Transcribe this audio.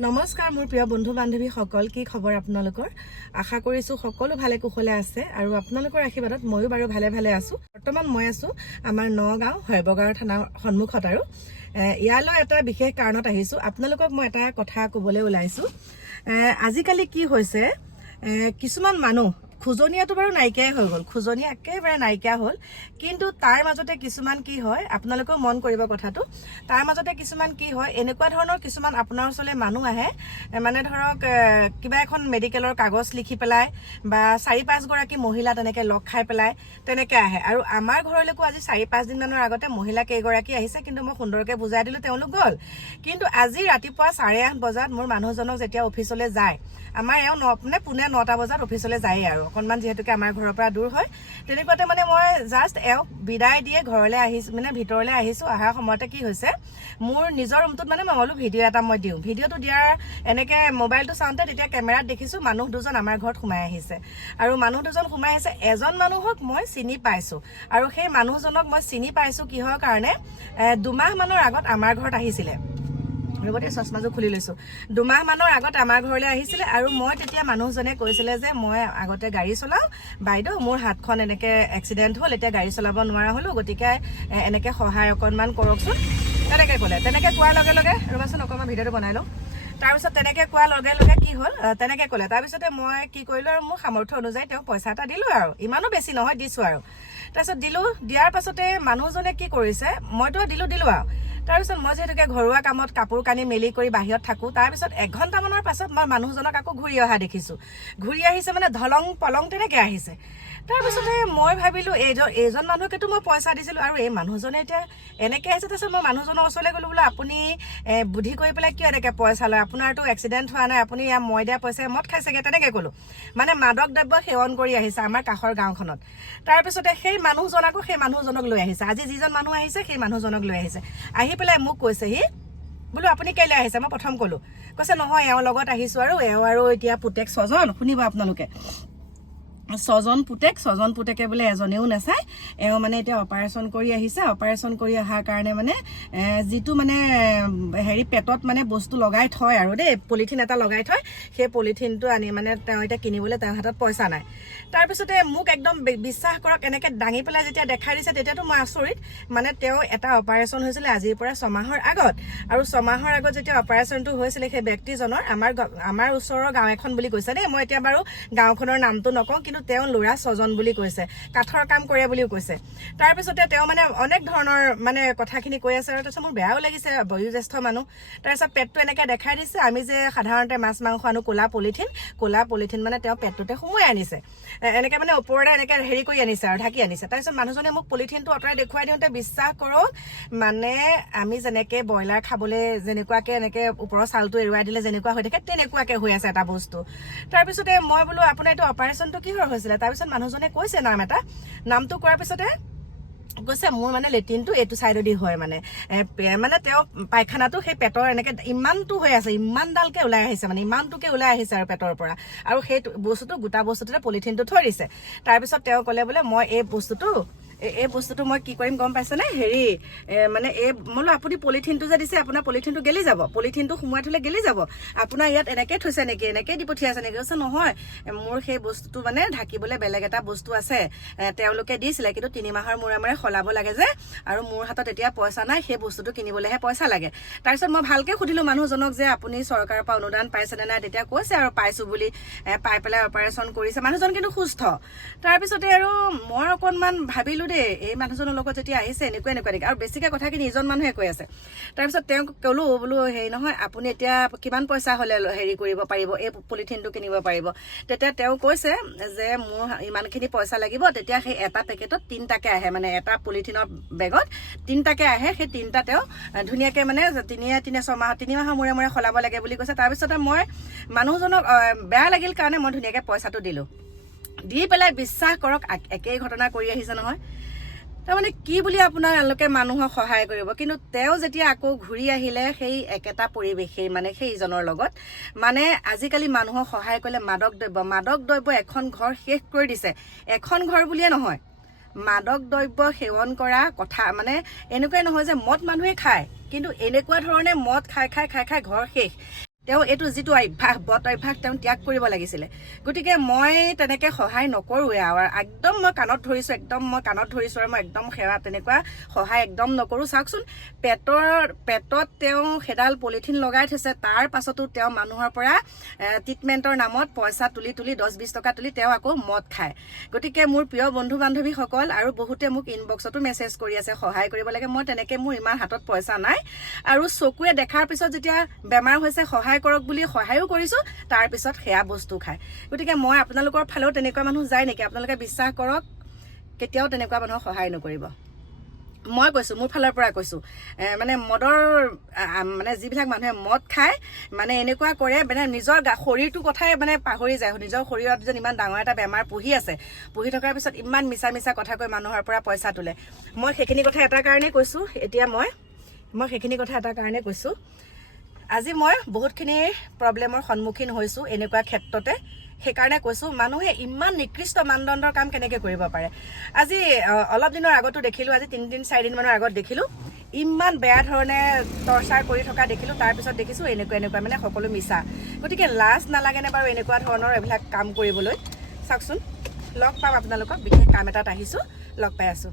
নমস্কাৰ মোৰ প্ৰিয় বন্ধু বান্ধৱীসকল কি খবৰ আপোনালোকৰ? আশা কৰিছোঁ সকলো ভালে কুশলে আছে আৰু আপোনালোকৰ আশীৰ্বাদত ময়ো বাৰু ভালে ভালে আছোঁ। বৰ্তমান মই আছোঁ আমাৰ নগাঁও শৈবগাঁও থানাৰ সন্মুখত আৰু ইয়ালৈ এটা বিশেষ কাৰণত আহিছোঁ। আপোনালোকক মই এটা কথা ক'বলৈ ওলাইছোঁ। আজিকালি কি হৈছে কিছুমান মানুহ খোজনীয়াটো বাৰু নাইকিয়াই হৈ গ'ল খোজনীয়া একেবাৰে নাইকিয়া হ'ল। কিন্তু তাৰ মাজতে কিছুমান কি হয় আপোনালোকেও মন কৰিব কথাটো তাৰ মাজতে কিছুমান কি হয় এনেকুৱা ধৰণৰ কিছুমান আপোনাৰ ওচৰলৈ মানুহ আহে মানে ধৰক কিবা এখন মেডিকেলৰ কাগজ লিখি পেলাই বা চাৰি পাঁচগৰাকী মহিলা তেনেকৈ লগ খাই পেলাই তেনেকৈ আহে। আৰু আমাৰ ঘৰলৈকো আজি চাৰি পাঁচদিনমানৰ আগতে মহিলা কেইগৰাকী আহিছে কিন্তু মই সুন্দৰকৈ বুজাই দিলোঁ তেওঁলোক গ'ল। কিন্তু আজি ৰাতিপুৱা চাৰে আঠ বজাত মোৰ মানুহজনক যেতিয়া অফিচলৈ যায় আমাৰ এওঁ ন মানে পোনে নটা বজাত অফিচলৈ যায়েই আৰু। অকণমান যিহেতুকে আমাৰ ঘৰৰ পৰা দূৰ হয়। তেনেকুৱাতে মানে মই জাষ্ট এওঁক বিদায় দিয়ে ঘৰলৈ আহিছোঁ মানে ভিতৰলৈ আহিছোঁ। অহাৰ সময়তে কি হৈছে মোৰ নিজৰ ৰুমটোত মানে মই বোলো ভিডিঅ' এটা মই দিওঁ। ভিডিঅ'টো দিয়াৰ এনেকৈ মোবাইলটো চাওঁতে তেতিয়া কেমেৰাত দেখিছোঁ মানুহ দুজন আমাৰ ঘৰত সোমাই আহিছে। আৰু মানুহ দুজন সোমাই আহিছে এজন মানুহক মই চিনি পাইছোঁ। আৰু সেই মানুহজনক মই চিনি পাইছোঁ কিহৰ কাৰণে দুমাহমানৰ আগত আমাৰ ঘৰত আহিছিলে। লগতে চশমাযোৰ খুলি লৈছোঁ। দুমাহ মানৰ আগত আমাৰ ঘৰলৈ আহিছিলে আৰু মই তেতিয়া মানুহজনে কৈছিলে যে মই আগতে গাড়ী চলাওঁ। বাইদেউ মোৰ হাতখন এনেকৈ এক্সিডেণ্ট হ'ল এতিয়া গাড়ী চলাব নোৱাৰা হ'লোঁ। গতিকে এনেকৈ সহায় অকণমান কৰকচোন। তেনেকৈ ক'লে। তেনেকৈ কোৱাৰ লগে লগে ৰ'বাচোন অকণমান ভিডিঅ'টো বনাই লওঁ। তাৰপিছত তেনেকৈ কোৱাৰ লগে লগে কি হ'ল? তেনেকৈ ক'লে। তাৰপিছতে মই কি কৰিলোঁ আৰু মোৰ সামৰ্থ্য অনুযায়ী তেওঁক পইচা এটা দিলোঁ আৰু। ইমানো বেছি নহয় দিছোঁ আৰু। তাৰপিছত দিলোঁ। দিয়াৰ পাছতে মানুহজনে কি কৰিছে? মইতো দিলোঁ দিলোঁ আৰু। তাৰপিছত মই যিহেতুকে ঘৰুৱা কামত কাপোৰ কানি মেলি কৰি বাহিৰত থাকোঁ তাৰপিছত এঘণ্টামানৰ পাছত মই মানুহজনক আকৌ ঘূৰি অহা দেখিছোঁ। ঘূৰি আহিছে মানে ধলং পলং তেনেকৈ আহিছে। তাৰপিছতে মই ভাবিলোঁ এইজন এইজন মানুহকেতো মই পইচা দিছিলোঁ আৰু এই মানুহজনে এতিয়া এনেকৈ আহিছে তাৰপিছত মই মানুহজনৰ ওচৰলৈ গ'লোঁ বোলো আপুনি বুদ্ধি কৰি পেলাই কিয় এনেকৈ পইচা লয়? আপোনাৰতো এক্সিডেণ্ট হোৱা নাই আপুনি ইয়াৰ মই দিয়া পইচাই মদ খাইছেগৈ তেনেকৈ ক'লোঁ। মানে মাদক দ্ৰব্য সেৱন কৰি আহিছে আমাৰ কাষৰ গাঁওখনত। তাৰপিছতে সেই মানুহজন আকৌ সেই মানুহজনক লৈ আহিছে। আজি যিজন মানুহ আহিছে সেই মানুহজনক লৈ আহিছে। আহি পেলাই মোক কৈছেহি বোলো আপুনি কেলৈ আহিছে? মই প্ৰথম ক'লোঁ। কৈছে নহয় এওঁৰ লগত আহিছোঁ আৰু এওঁ আৰু এতিয়া পুতেক ছজন শুনিব আপোনালোকে। ছজন পুতেক ছজন পুতেকে বোলে এজনেও নাচায়। এওঁ মানে এতিয়া অপাৰেশ্যন কৰি আহিছে। অপাৰেশ্যন কৰি অহাৰ কাৰণে মানে যিটো মানে হেৰি পেটত মানে বস্তু লগাই থয় আৰু দেই পলিথিন এটা লগাই থয় সেই পলিথিনটো আনি মানে তেওঁ এতিয়া কিনিবলৈ তেওঁৰ হাতত পইচা নাই। তাৰপিছতে মোক একদম বিশ্বাস কৰক এনেকৈ দাঙি পেলাই যেতিয়া দেখাই দিছে তেতিয়াতো মই আচৰিত। মানে তেওঁ এটা অপাৰেশ্যন হৈছিলে আজিৰ পৰা ছমাহৰ আগত। আৰু ছমাহৰ আগত যেতিয়া অপাৰেশ্যনটো হৈছিলে সেই ব্যক্তিজনৰ আমাৰ আমাৰ ওচৰৰ গাঁও এখন বুলি কৈছে দেই মই এতিয়া বাৰু গাঁওখনৰ নামটো নকওঁ কিন্তু তেওঁ ল'ৰা ছজন বুলি কৈছে কাঠৰ কাম কৰে বুলিও কৈছে। তাৰপিছতে তেওঁ মানে অনেক ধৰণৰ মানে কথাখিনি কৈ আছে আৰু তাৰপিছত মোৰ বেয়াও লাগিছে বয়োজ্যেষ্ঠ মানুহ। তাৰপিছত পেটটো এনেকৈ দেখাই দিছে আমি যে সাধাৰণতে মাছ মাংস আনো ক'লা পলিথিন ক'লা পলিথিন মানে তেওঁ পেটটোতে সোমোৱাই আনিছে। এনেকৈ মানে ওপৰতে এনেকৈ হেৰি কৰি আনিছে আৰু ঢাকি আনিছে। তাৰপিছত মানুহজনে মোক পলিথিনটো আঁতৰাই দেখুৱাই দিওঁতে বিশ্বাস কৰক মানে আমি যেনেকৈ ব্ৰইলাৰ খাবলৈ যেনেকুৱাকৈ এনেকৈ ওপৰৰ ছালটো এৰুৱাই দিলে যেনেকুৱা হৈ থাকে তেনেকুৱাকৈ হৈ আছে এটা বস্তু। তাৰপিছতে মই বোলো আপোনাৰ এইটো অপাৰেশ্যনটো কিহৰ হৈছিলে। তাৰপিছত মানুহজনে কৈছে নাম এটা। নামটো কোৱাৰ পিছতে কৈছে মোৰ মানে লেট্ৰিনটো এইটো চাইডেদি হয় মানে। মানে তেওঁ পায়খানাটো সেই পেটৰ এনেকে ইমানটো হৈ আছে ইমানডালকে ওলাই আহিছে মানে ইমানটোকে ওলাই আহিছে আৰু পেটৰ পৰা। আৰু সেই বস্তুটো গোটা বস্তুটোতে পলিথিনটো থৈ দিছে। তাৰপিছত তেওঁ ক'লে বোলে মই এই বস্তুটো এই- বস্তুটো মই কি কৰিম গম পাইছেনে? হেৰি মানে এই মই বোলো আপুনি পলিথিনটো যে দিছে আপোনাৰ পলিথিনটো গেলি যাব। পলিথিনটো সোমোৱাই থ'লে গেলি যাব। আপোনাৰ ইয়াত এনেকৈ থৈছে নেকি? এনেকৈ দি পঠিয়াইছে নেকি? কৈছে নহয় মোৰ সেই বস্তুটো মানে ঢাকিবলৈ বেলেগ এটা বস্তু আছে। তেওঁলোকে দিছিলে কিন্তু তিনি মাহৰ মূৰে মূৰে সলাব লাগে যে। আৰু মোৰ হাতত এতিয়া পইচা নাই সেই বস্তুটো কিনিবলৈহে পইচা লাগে। তাৰপিছত মই ভালকৈ সুধিলোঁ মানুহজনক যে আপুনি চৰকাৰৰ পৰা অনুদান পাইছেনে নাই? তেতিয়া কৈছে আৰু পাইছোঁ বুলি পাই পেলাই অপাৰেশ্যন কৰিছে। মানুহজন কিন্তু সুস্থ। তাৰপিছতে আৰু মই অকণমান ভাবিলোঁ দেই, এই মানুহজনৰ লগত যেতিয়া আহিছে, এনেকুৱা এনেকুৱা নেকি আৰু বেছিকৈ কথাখিনি ইজন মানুহে কৈ আছে। তাৰপিছত তেওঁক ক'লোঁ বোলো, হেৰি নহয়, আপুনি এতিয়া কিমান পইচা হ'লে হেৰি কৰিব পাৰিব, এই পলিথিনটো কিনিব পাৰিব? তেতিয়া তেওঁ কৈছে যে, মোৰ ইমানখিনি পইচা লাগিব, তেতিয়া সেই এটা পেকেটত তিনিটাকৈ আহে। মানে এটা পলিথিনৰ বেগত তিনিটাকৈ আহে, সেই তিনিটা তেওঁ ধুনীয়াকৈ মানে তিনিয়ে, তিনি ছমাহ তিনি মাহৰ মূৰে মূৰে সলাব লাগে বুলি কৈছে। তাৰপিছতে মই মানুহজনক বেয়া লাগিল কাৰণে মই ধুনীয়াকৈ পইচাটো দিলোঁ। দি পেলাই বিশ্বাস কৰক একেই ঘটনা কৰি আহিছে নহয়। তাৰমানে কি বুলি আপোনালোকে মানুহক সহায় কৰিব? কিন্তু তেওঁ যেতিয়া আকৌ ঘূৰি আহিলে সেই একেটা পৰিৱেশেই মানে সেইজনৰ লগত মানে আজিকালি মানুহক সহায় কৰিলে মাদক দ্ৰব্য। মাদক দ্ৰব্য এখন ঘৰ শেষ কৰি দিছে। এখন ঘৰ বুলিয়ে নহয় মাদক দ্ৰব্য সেৱন কৰা কথা মানে এনেকুৱাই নহয় যে মদ মানুহে খায় কিন্তু এনেকুৱা ধৰণে মদ খাই খাই খাই খাই ঘৰ শেষ। তেওঁ এইটো যিটো অভ্যাস বদ অভ্যাস তেওঁ ত্যাগ কৰিব লাগিছিলে। গতিকে মই তেনেকে সহায় নকৰোঁৱে আৰু একদম মই কাণত ধৰিছোঁ একদম মই কাণত ধৰিছোঁ আৰু মই একদম সেৱা তেনেকুৱা সহায় একদম নকৰোঁ। চাওকচোন পেটৰ পেটত তেওঁ সেইডাল পলিথিন লগাই থৈছে তাৰ পাছতো তেওঁ মানুহৰ পৰা ট্ৰিটমেণ্টৰ নামত পইচা তুলি তুলি দহ বিছ টকা তুলি তেওঁ আকৌ মদ খায়। গতিকে মোৰ প্ৰিয় বন্ধু বান্ধৱীসকল আৰু বহুতে মোক ইনবক্সতো মেছেজ কৰি আছে সহায় কৰিব লাগে। মই তেনেকৈ মোৰ ইমান হাতত পইচা নাই। আৰু চকুৱে দেখাৰ পিছত যেতিয়া বেমাৰ হৈছে সহায় কৰক বুলি সহায়ো কৰিছোঁ তাৰপিছত সেয়া বস্তু খায়। গতিকে মই আপোনালোকৰ ফালেও তেনেকুৱা মানুহ যায় নেকি? আপোনালোকে বিশ্বাস কৰক কেতিয়াও তেনেকুৱা মানুহক সহায় নকৰিব। মই কৈছোঁ মোৰ ফালৰ পৰা কৈছোঁ। মানে মদৰ মানে যিবিলাক মানুহে মদ খায় মানে এনেকুৱা কৰে মানে নিজৰ গা কথাই মানে পাহৰি যায়। নিজৰ শৰীৰত যেন ইমান ডাঙৰ এটা বেমাৰ পুহি আছে পুহি থকাৰ পিছত ইমান মিছা মিছা কথা কৈ মানুহৰ পৰা পইচা তোলে। মই সেইখিনি কথা এটা কাৰণেই কৈছোঁ এতিয়া মই মই সেইখিনি কথা এটা কাৰণে কৈছোঁ। আজি মই বহুতখিনি প্ৰব্লেমৰ সন্মুখীন হৈছোঁ এনেকুৱা ক্ষেত্ৰতে। সেইকাৰণে কৈছোঁ মানুহে ইমান নিকৃষ্ট মানদণ্ডৰ কাম কেনেকৈ কৰিব পাৰে? আজি অলপ দিনৰ আগতো দেখিলোঁ আজি তিনিদিন চাৰিদিনমানৰ আগত দেখিলোঁ ইমান বেয়া ধৰণে টৰ্চাৰ কৰি থকা দেখিলোঁ তাৰপিছত দেখিছোঁ এনেকুৱা এনেকুৱা মানে সকলো মিছা। গতিকে লাজ নালাগেনে বাৰু এনেকুৱা ধৰণৰ এইবিলাক কাম কৰিবলৈ? চাওকচোন লগ পাম আপোনালোকক বিশেষ কাম এটাত আহিছোঁ লগ পাই আছোঁ।